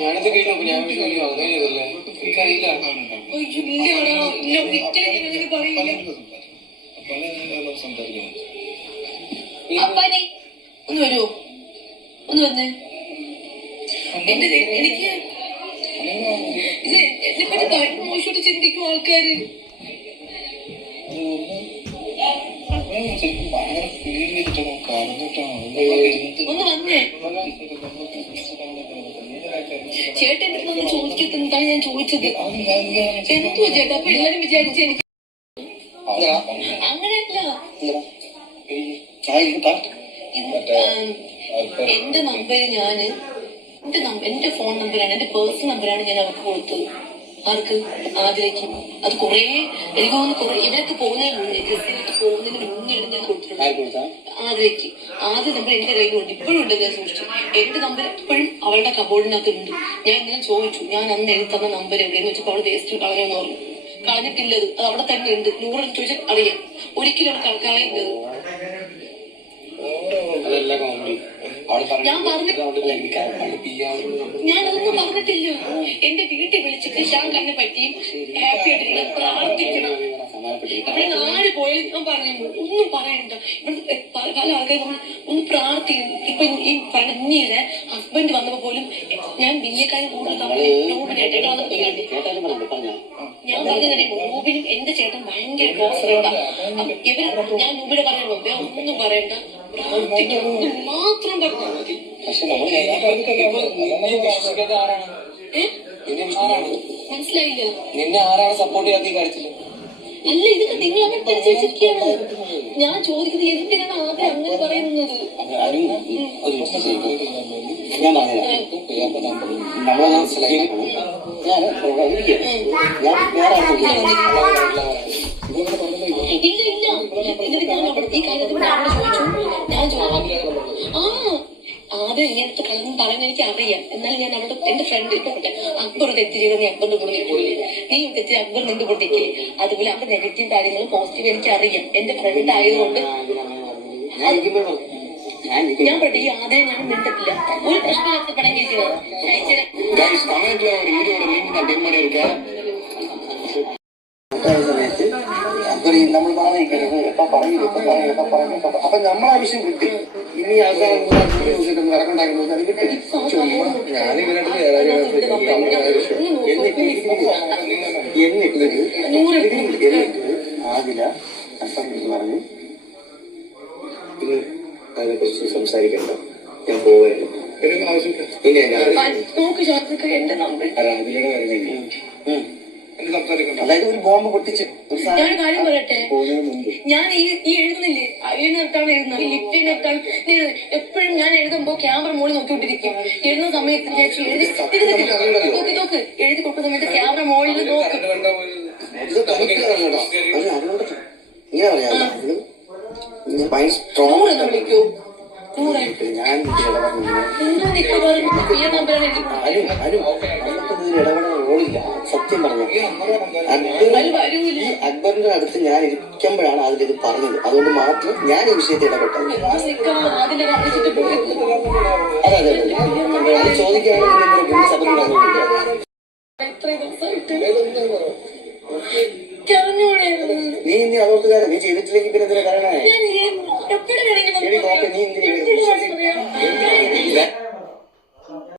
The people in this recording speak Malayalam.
ഞാനിത് കേട്ടു ഞാൻ അങ്ങനെ ചെയ്തല്ലേ? എനിക്കറിയില്ല. അപ്പാനി ഒന്ന് വരുമോ ഒന്ന് വന്നേ. എന്റെ എനിക്ക് ഇത് എന്നെ പറ്റി കാര്യം മോശമായിട്ട് ചിന്തിക്കും ആൾക്കാര്. ഒന്ന് വന്നേ. ചേട്ടൻ എന്റെ ഒന്ന് ഞാൻ ചോദിച്ചത്. എന്തോ ചേട്ടാ? എല്ലാരും വിചാരിച്ച എനിക്ക് അങ്ങനെയല്ല. എന്റെ നമ്പർ ഞാൻ എന്റെ നമ്പർ എന്റെ ഫോൺ നമ്പറാണ് എന്റെ പേഴ്സണൽ നമ്പറാണ് ഞാൻ അവർക്ക് കൊടുത്തത്. ആർക്ക്? ആഗ്രഹിക്കും അത് കൊറേ എനിക്ക് തോന്നുന്നു കുറെ ഇവരൊക്കെ പോകുന്നതിന് മുന്നേ ഡ്രസ്സിലിട്ട് പോകുന്നതിന് മുന്നേ ആഗ്രഹിക്ക്. ആദ്യ നമ്പർ എന്റെ കയ്യിലുണ്ട് ഇപ്പോഴും ഉണ്ട് ഞാൻ സൂക്ഷിച്ചു. എന്റെ നമ്പർ എപ്പോഴും അവളുടെ കബോർഡിനകത്തുണ്ട് ഞാൻ ഇങ്ങനെ ചോദിച്ചു. ഞാൻ അന്ന് എഴുതി തന്ന നമ്പർ എവിടെയെന്ന് വെച്ചപ്പോൾ അവൾ വേസ്റ്റ് കളഞ്ഞെന്ന് പറഞ്ഞു. കളഞ്ഞിട്ടില്ലത് അത്. അവിടെ തന്നെ ഉണ്ട്. നൂറ് ചോദിച്ചാൽ അറിയാം. ഒരിക്കലും അവൾ കള- കളയുന്നത് ഞാൻ എനിക്ക് ഞാൻ അതൊന്നും പറഞ്ഞിട്ടില്ല. എന്റെ വീട്ടിൽ വിളിച്ചിട്ട് ഷാങ്കറിനെ പറ്റിയും ഹാപ്പി ആയിട്ടിരിക്കണം പ്രാർത്ഥിക്കണം. ഇവിടെ പോയാൽ ഞാൻ പറഞ്ഞു ഒന്നും പറയണ്ട. ഇവിടെ പല പല ആൾക്കാരും നമ്മൾ ഒന്ന് പ്രാർത്ഥിക്കും ഇപ്പൊ ഈ പറഞ്ഞ ഇന്നിയുടെ ഹസ്ബൻഡ് വന്നപ്പോ പോലും ഞാൻ ബില്യക്കാരും കൂടുതൽ അവളെ ഞാൻ പറഞ്ഞത് റൂബിനും എന്റെ ചേട്ടൻ ഭയങ്കര ക്ലോസ് ഫ്രണ്ടാ ഇവർ ഞാൻ റൂബിനെ പറയണോ വേറെ ഒന്നും പറയണ്ട പ്രാർത്ഥിക്കണം ഇത് മാത്രം പറഞ്ഞാൽ മതി. പക്ഷെ നമ്മൾ മനസ്സിലായില്ല. നിന്നെ ആരാണ് സപ്പോർട്ട് ചെയ്യാത്ത ഈ കാര്യത്തിൽ അല്ല ഇത് നിങ്ങൾ അങ്ങനെ തിരിച്ചു വെച്ചിരിക്കുകയാണ്. ഞാൻ ചോദിക്കുന്നത് എന്തിനാണ് ആദ്യം അങ്ങനെ പറയുന്നത്? ഞാൻ ഇല്ല ഇല്ല. എന്നിട്ട് ഞാൻ അവിടെ ഈ കാര്യത്തിൽ പറയുന്നത് എനിക്ക് അറിയാം എന്നാലും ഞാൻ അവിടെ എന്റെ ഫ്രണ്ട് ഇപ്പൊ അക്ബർ തെറ്റ് ചെയ്ത് നീ അക്ബറിന്റെ കൂടെ നിൽക്കൂലേ നീ തെറ്റ് അക്ബർ നിന്റെ കൂടെ നിൽക്കില്ലേ അതുപോലെ അവരുടെ നെഗറ്റീവ് കാര്യങ്ങളും പോസിറ്റീവ് എനിക്ക് അറിയാം എന്റെ ഫ്രണ്ട് ആയതുകൊണ്ട് ഞാൻ ഇരിക്കുമ്പോൾ പറഞ്ഞു. ഞാൻ ഞാൻ പറഞ്ഞു ഈ ആദ്യം ഞാൻ മിണ്ടത്തില്ല ഒരു പ്രശ്നമില്ലാത്ത പടം കേൾക്കുന്നത് ശൈത്യനെ Guys, தமிழ்ல ஒரு வீடியோட லிங்க் நான் பின் பண்ணியிருக்கேன் ഈ നമ്മൾ പറഞ്ഞിരിക്കുന്നത് എപ്പ പറയും എപ്പ പറയും എപ്പ പറയും എപ്പ പറയും. അപ്പൊ നമ്മളെ ആവശ്യം കിട്ടി. ഇനി ആൾക്കാരെ ഇറക്കുണ്ടാക്കുന്നത് അത് കിട്ടി എന്നിട്ട് എന്നിട്ട് എന്നിട്ട് ആദില അസം പറഞ്ഞു ഇത് അതിനെക്കുറിച്ച് സംസാരിക്കണ്ട. ഞാൻ പോവായിരുന്നു എന്റെ നോക്ക് ശാസ്ത്രക്ക് എന്റെ നമ്പർ അതായത് ഒരു ബോംബ് പൊട്ടിച്ച് ഒരു കാര്യം പറയട്ടെ? ഞാൻ ഈ ഈ എഴുതുന്നില്ലേ? അതിനകത്താണ് എഴുതുന്നത്. ഈ ലിപ്റ്റിനകത്താണ് എപ്പോഴും ഞാൻ എഴുതുമ്പോ ക്യാമറ മോളിൽ നോക്കിക്കൊണ്ടിരിക്കും. എഴുതുന്ന സമയത്ത് ഞാൻ എഴുതി നോക്കി നോക്ക്. എഴുതി കൊടുക്കുന്ന സമയത്ത് ക്യാമറ മോളിൽ നോക്കും. ഇങ്ങനെ പറയാം ഞാൻ ഭയങ്കര സ്ട്രോങ് വിളിക്കൂ. ഞാൻ റോളില്ല. സത്യം അക്ബർ ഈ അക്ബറിന്റെ അടുത്ത് ഞാൻ ഇരിക്കുമ്പോഴാണ് അതിലിത് പറഞ്ഞത്. അതുകൊണ്ട് മാത്രം ഞാൻ ഈ വിഷയത്തിൽ ഇടപെട്ടത്. അതെ അതെ അതെ. ചോദിക്കുകയാണെങ്കിൽ സഭ നീ ഇനി അതോർത്തുകാരൻ നീ ചെയ്തിട്ടില്ലെങ്കിൽ പിന്നെ എന്തിനാ നീ എന്തിനാ